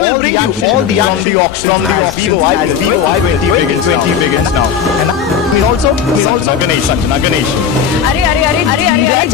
will bring you all the action from the auction as VIVO IPL 2020 begins now. And also Ganesh.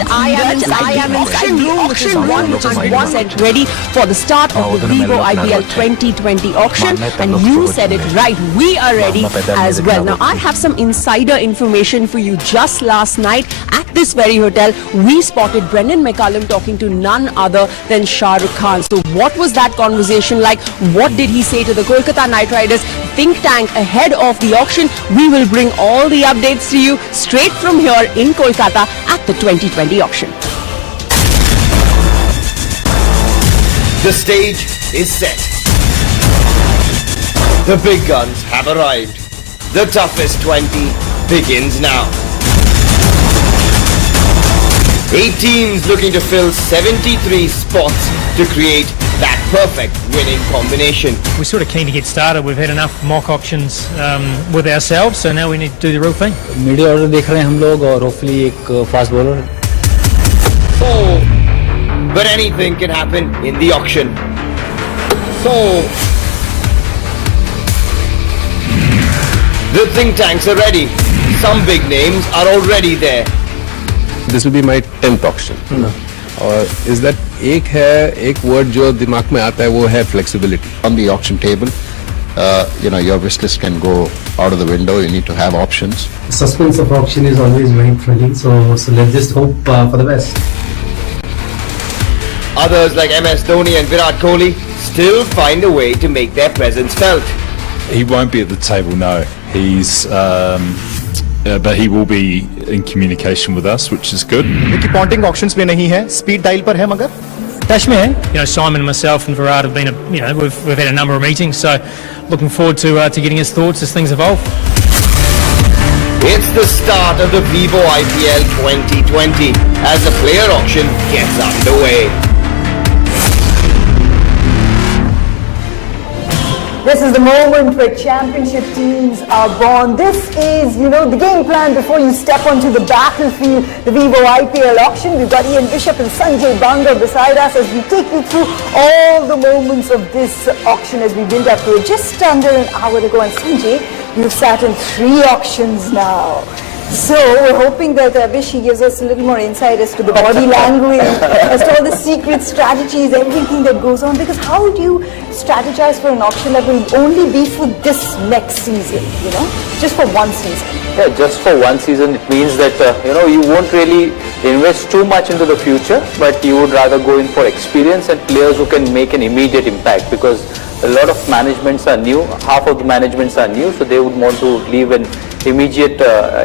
I am inside the auction room, which is 100% ready for the start of the VIVO IPL 2020 auction. And you said it right, we are ready as well. Now, I have some insider information for you. Just last night at this very hotel, we spotted Brendan McCullum talking to none other than Shah Rukh Khan. So what was that conversation like? What did he say to the Kolkata Knight Riders think tank ahead of the auction? We will bring all the updates to you straight from here in Kolkata at the 2020 auction. The stage is set. The big guns have arrived. The toughest 20 begins now. 8 teams looking to fill 73 spots to create that perfect winning combination. We're sort of keen to get started. We've had enough mock auctions with ourselves, so now we need to do the real thing. Media order देख रहे हैं हम लोग और hopefully एक fast bowler. But anything can happen in the auction. The think tanks are ready. Some big names are already there. This will be my 10th auction. और is that एक word जो दिमाग में आता है वो है flexibility. On the auction table, your wish list can go out of the window. You need to have options. Suspense of auction is always very thrilling, so let's just hope for the best. Others like MS Dhoni and Virat Kohli still find a way to make their presence felt. He won't be at the table, no. But he will be in communication with us, which is good. क्योंकि Ponting auctions में नहीं है, speed dial पर है मगर Touch me, Simon and myself and Virat have been, we've had a number of meetings, so looking forward to getting his thoughts as things evolve. It's the start of the VIVO IPL 2020 as the player auction gets underway. This is the moment where championship teams are born. This is, the game plan before you step onto the battlefield, the VIVO IPL auction. We've got Ian Bishop and Sanjay Banga beside us as we take you through all the moments of this auction as we build up to it. Just under an hour ago, and Sanjay, you've sat in 3 auctions now. So we're hoping that Bishi gives us a little more insight as to the body language, as to all the secret strategies, everything that goes on. Because how do you strategize for an auction that will only be for this next season, just for one season? Yeah, just for one season, it means that, you won't really invest too much into the future, but you would rather go in for experience and players who can make an immediate impact, because a lot of managements are new, half of the managements are new, so they would want to leave an immediate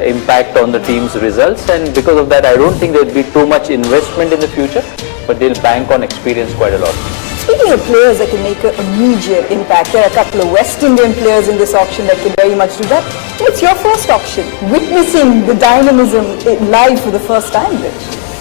impact on the team's results, and because of that I don't think there will be too much investment in the future, but they'll bank on experience quite a lot. Speaking of players that can make an immediate impact, there are a couple of West Indian players in this auction that can very much do that. It's your first auction, witnessing the dynamism live for the first time, Rich.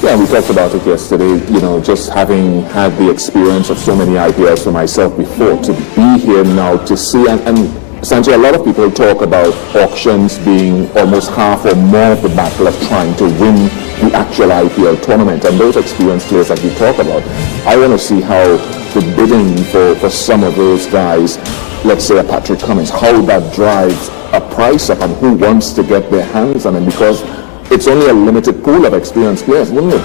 Yeah, we talked about it yesterday, just having had the experience of so many IPLs for myself before, to be here now to see, and Sanjay, a lot of people talk about auctions being almost half or more of the battle of trying to win the actual IPL tournament, and those experienced players that we talk about, I want to see how the bidding for some of those guys, let's say a Patrick Cummins, how that drives a price up and who wants to get their hands on it, because it's only a limited pool of experienced players, wouldn't it?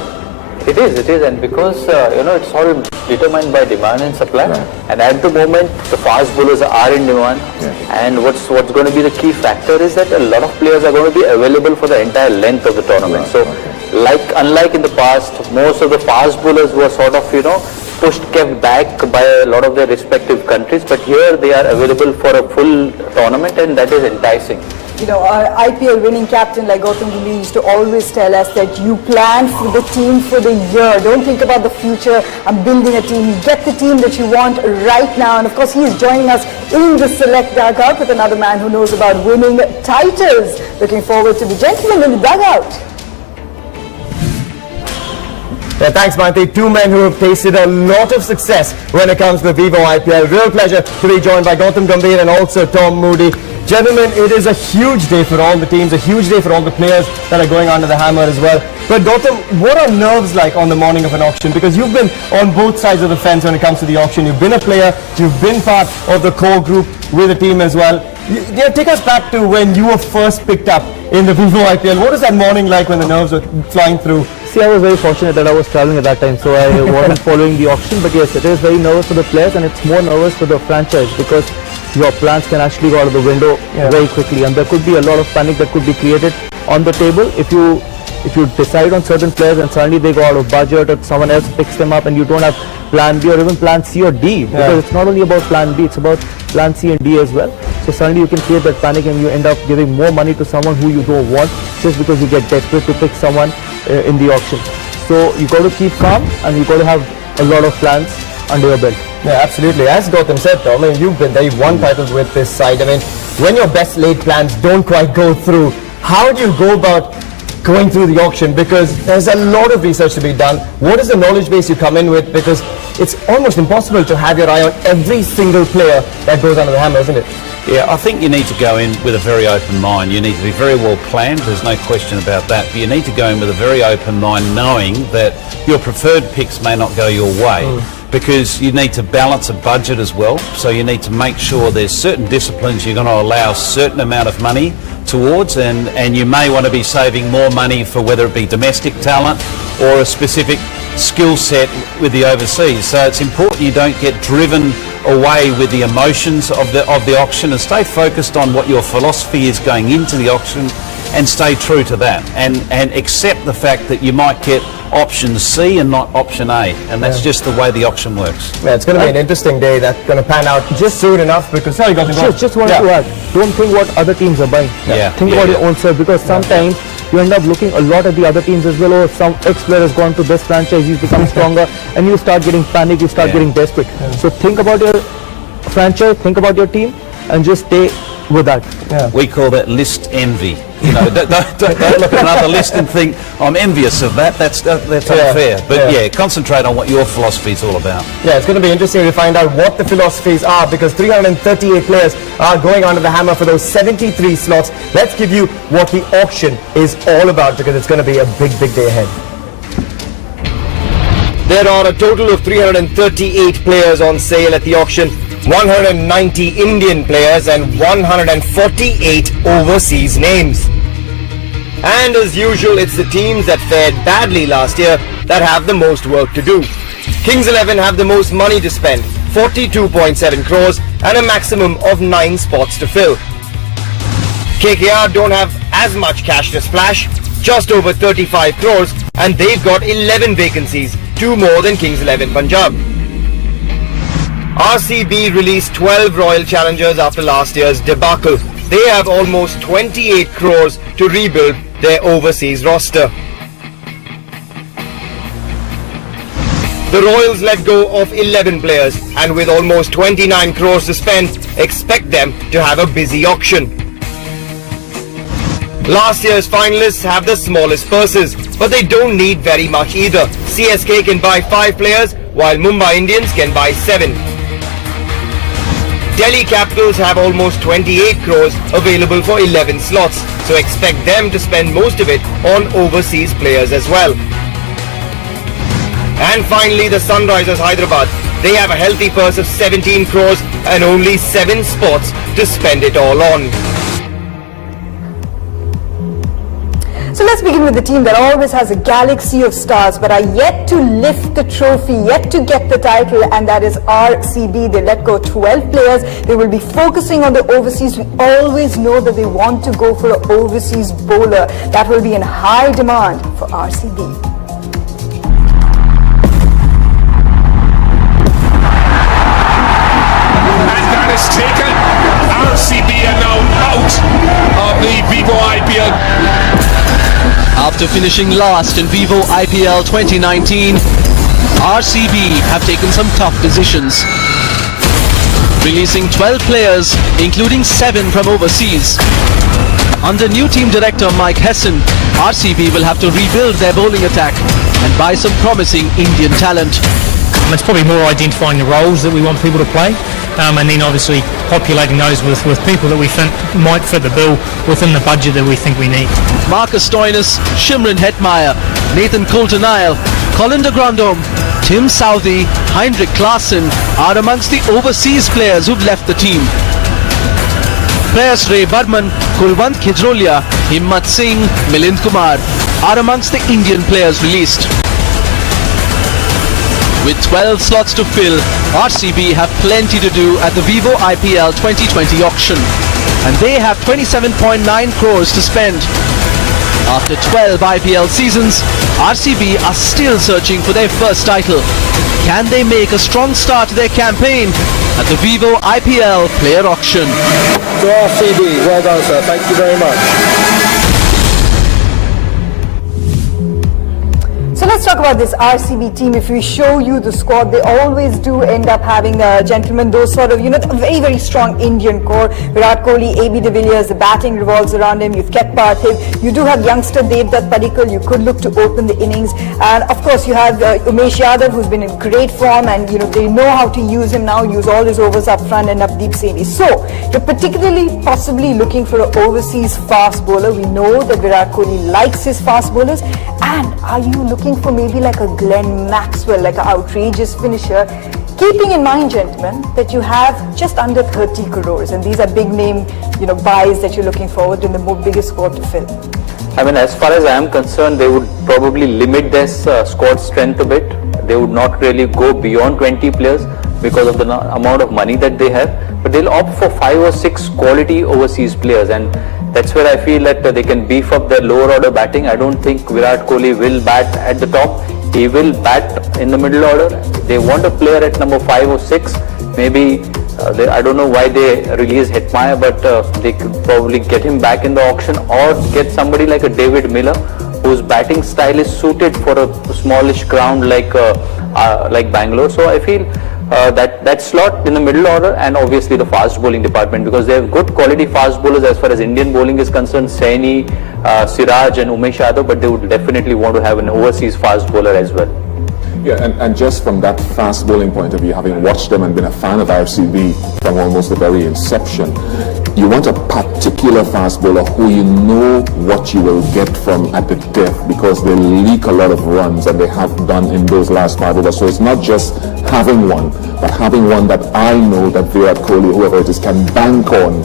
It is, and because it's all determined by demand and supply, and at the moment the fast bowlers are in demand, and what's going to be the key factor is that a lot of players are going to be available for the entire length of the tournament. Unlike in the past, most of the fast bowlers were sort of kept back by a lot of their respective countries, but here they are available for a full tournament, and that is enticing. Our IPL winning captain like Gautam Gambhir used to always tell us that you plan for the team for the year. Don't think about the future. I'm building a team. You get the team that you want right now. And of course, he is joining us in the select dugout with another man who knows about winning titles. Looking forward to the gentleman in the dugout. Yeah, thanks, Manti. 2 men who have tasted a lot of success when it comes to the VIVO IPL. Real pleasure to be joined by Gautam Gambhir and also Tom Moody. Gentlemen, it is a huge day for all the teams, a huge day for all the players that are going under the hammer as well. But Gautam, what are nerves like on the morning of an auction? Because you've been on both sides of the fence when it comes to the auction. You've been a player, you've been part of the core group with the team as well. Take us back to when you were first picked up in the VIVO IPL. What was that morning like when the nerves were flying through? See, I was very fortunate that I was traveling at that time, so I wasn't following the auction. But yes, it is very nervous for the players, and it's more nervous for the franchise because your plans can actually go out of the window very quickly, and there could be a lot of panic that could be created on the table if you decide on certain players and suddenly they go out of budget or someone else picks them up and you don't have plan B or even plan C or D, because it's not only about plan B, it's about plan C and D as well. So suddenly you can create that panic and you end up giving more money to someone who you don't want just because you get desperate to pick someone in the auction. So you got to keep calm and you got to have a lot of plans under your belt. Yeah, absolutely. As Gautam said, Tom, I mean, you've been there, you've won titles with this side. I mean, when your best laid plans don't quite go through, how do you go about going through the auction? Because there's a lot of research to be done. What is the knowledge base you come in with? Because it's almost impossible to have your eye on every single player that goes under the hammer, isn't it? Yeah, I think you need to go in with a very open mind. You need to be very well planned, there's no question about that. But you need to go in with a very open mind, knowing that your preferred picks may not go your way. Because you need to balance a budget as well. So you need to make sure there's certain disciplines you're going to allow a certain amount of money towards, and you may want to be saving more money for whether it be domestic talent or a specific skill set with the overseas. So it's important you don't get driven away with the emotions of the auction, and stay focused on what your philosophy is going into the auction and stay true to that, and accept the fact that you might get option C and not option A, and that's just the way the auction works. Yeah, it's going to be an interesting day that's going to pan out just soon enough, because just wanted to add, don't think what other teams are buying. Think about your own self, because sometimes you end up looking a lot at the other teams as well. Or some ex-player has gone to this franchise, he's become stronger, and you start getting panicked, you start getting desperate. So think about your franchise, think about your team, and just stay with that. We call that list envy. You know, don't look at another list and think, I'm envious of that. That's unfair. But concentrate on what your philosophy is all about. Yeah, it's going to be interesting to find out what the philosophies are, because 338 players are going under the hammer for those 73 slots. Let's give you what the auction is all about, because it's going to be a big, big day ahead. There are a total of 338 players on sale at the auction. 190 Indian players and 148 overseas names. And as usual, it's the teams that fared badly last year that have the most work to do. Kings 11 have the most money to spend, 42.7 crores and a maximum of 9 spots to fill. KKR don't have as much cash to splash, just over 35 crores, and they've got 11 vacancies, 2 more than Kings 11 Punjab. RCB released 12 Royal Challengers after last year's debacle. They have almost 28 crores to rebuild their overseas roster. The Royals let go of 11 players, and with almost 29 crores to spend, expect them to have a busy auction. Last year's finalists have the smallest purses, but they don't need very much either. CSK can buy 5 players, while Mumbai Indians can buy 7. Delhi Capitals have almost 28 crores available for 11 slots, so expect them to spend most of it on overseas players as well. And finally, the Sunrisers Hyderabad. They have a healthy purse of 17 crores and only 7 spots to spend it all on. So let's begin with the team that always has a galaxy of stars but are yet to lift the trophy, yet to get the title, and that is RCB. They let go 12 players. They will be focusing on the overseas. We always know that they want to go for an overseas bowler. That will be in high demand for RCB. And that is taken. RCB are now out of the VIVO IPL. After finishing last in VIVO IPL 2019, RCB have taken some tough decisions. Releasing 12 players, including 7 from overseas. Under new team director Mike Hesson, RCB will have to rebuild their bowling attack and buy some promising Indian talent. It's probably more identifying the roles that we want people to play. and then obviously populating those with people that we think might fit the bill within the budget that we think we need. Marcus Stoinis, Shimron Hetmeyer, Nathan Coulter-Nile, Colin de Grandhomme, Tim Southey, Heinrich Klaassen are amongst the overseas players who've left the team. Players Ray Burman, Kulwant Khijrolia, Himmat Singh, Milind Kumar are amongst the Indian players released. With 12 slots to fill, RCB have plenty to do at the VIVO IPL 2020 auction, and they have 27.9 crores to spend. After 12 IPL seasons, RCB are still searching for their first title. Can they make a strong start to their campaign at the VIVO IPL player auction? To RCB, well done sir, thank you very much. So let's talk about this RCB team. If we show you the squad, they always do end up having, gentlemen, those sort of, a very, very strong Indian core. Virat Kohli, AB de Villiers, the batting revolves around him. You've kept Parthiv. You do have youngster Devdutt Padikkal. You could look to open the innings. And of course, you have Umesh Yadav, who's been in great form, and they know how to use him now, use all his overs up front, and Navdeep Saini. So you're particularly possibly looking for an overseas fast bowler. We know that Virat Kohli likes his fast bowlers. And are you looking for maybe like a Glenn Maxwell, like an outrageous finisher, keeping in mind, gentlemen, that you have just under 30 crores, and these are big name, buys that you're looking forward to in the biggest squad to fill? I mean, as far as I am concerned, they would probably limit their squad strength a bit. They would not really go beyond 20 players because of the amount of money that they have, but they'll opt for 5 or 6 quality overseas players, and that's where I feel that they can beef up their lower order batting. I don't think Virat Kohli will bat at the top. He will bat in the middle order. They want a player at number 5 or 6. Maybe, I don't know why they release Hetmeyer, but they could probably get him back in the auction, or get somebody like a David Miller, whose batting style is suited for a smallish ground like Bangalore. So I feel that slot in the middle order, and obviously the fast bowling department, because they have good quality fast bowlers as far as Indian bowling is concerned, Saini, Siraj and Umesh Yadav, but they would definitely want to have an overseas fast bowler as well. Yeah, and just from that fast bowling point of view, having watched them and been a fan of RCB from almost the very inception, you want a particular fast bowler who you know what you will get from at the death, because they leak a lot of runs, and they have done in those last 5 overs. So it's not just having one, but having one that I know that Virat Kohli, whoever it is, can bank on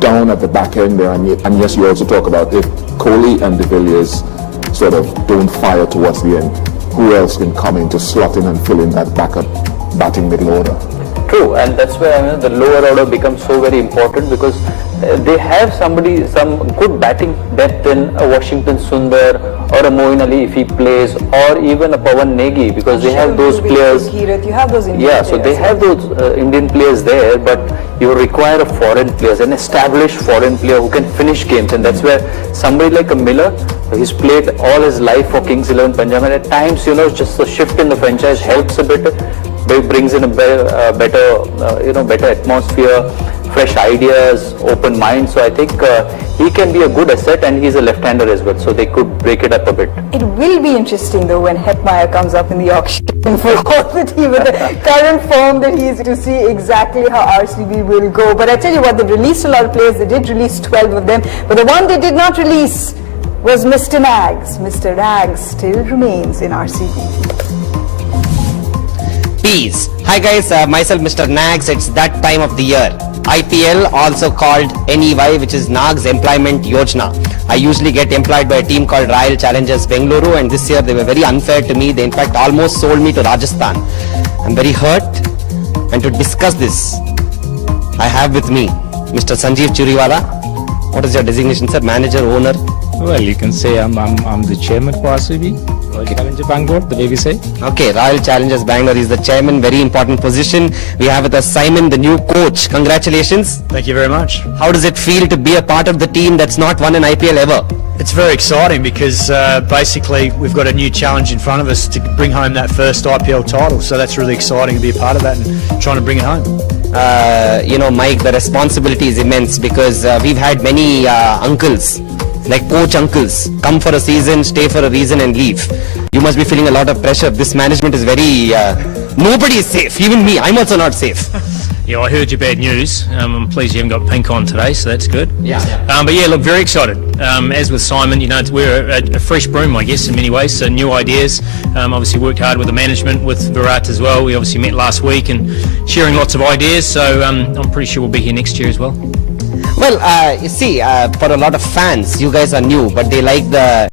down at the back end there. And yes, you also talk about if Kohli and de Villiers sort of don't fire towards the end, who else can come in to slot in and fill in that backup batting middle order? True, and that's where the lower order becomes so very important, because they have some good batting depth in a Washington Sundar or a Moeen Ali if he plays, or even a Pawan Negi, because they have those players. You have those Indian players. So they have those Indian players there, but you require a foreign player, an established foreign player who can finish games, and that's where somebody like a Miller, he's played all his life for Kings 11 Punjab, and at times, just the shift in the franchise helps a bit. It brings in a better atmosphere, fresh ideas, open mind. So I think he can be a good asset, and he's a left-hander as well. So they could break it up a bit. It will be interesting though when Hetmeyer comes up in the auction for all the team with the current form that he is, to see exactly how RCB will go. But I tell you what, they released a lot of players. They did release 12 of them, but the one they did not release was Mr. Nags. Mr. Nags still remains in RCB. Peace. Hi guys, myself Mr. Nags. It's that time of the year. IPL, also called NEY, which is Nags Employment Yojana. I usually get employed by a team called Royal Challengers Bengaluru, and this year they were very unfair to me. They in fact almost sold me to Rajasthan. I'm very hurt, and to discuss this, I have with me Mr. Sanjeev Churiwala. What is your designation, sir? Manager, owner? Well, you can say I'm the chairman for RCB. Royal Challengers Bangalore, the way we say. Okay, Royal Challengers Bangalore is the chairman, very important position. We have with us Simon, the new coach. Congratulations. Thank you very much. How does it feel to be a part of the team that's not won an IPL ever? It's very exciting because basically we've got a new challenge in front of us to bring home that first IPL title. So that's really exciting to be a part of that and trying to bring it home. Mike, the responsibility is immense because we've had many uncles, like coach uncles, come for a season, stay for a reason and leave. You must be feeling a lot of pressure. This management is very, nobody is safe, even me, I'm also not safe. Yeah, I heard your bad news. I'm pleased you haven't got pink on today, so that's good. But yeah, look, very excited. As with Simon, you know, we're a fresh broom, I guess, in many ways. So new ideas. Obviously worked hard with the management, with Virat as well. We obviously met last week and sharing lots of ideas. So I'm pretty sure we'll be here next year as well. Well, you see, for a lot of fans, you guys are new, but they like the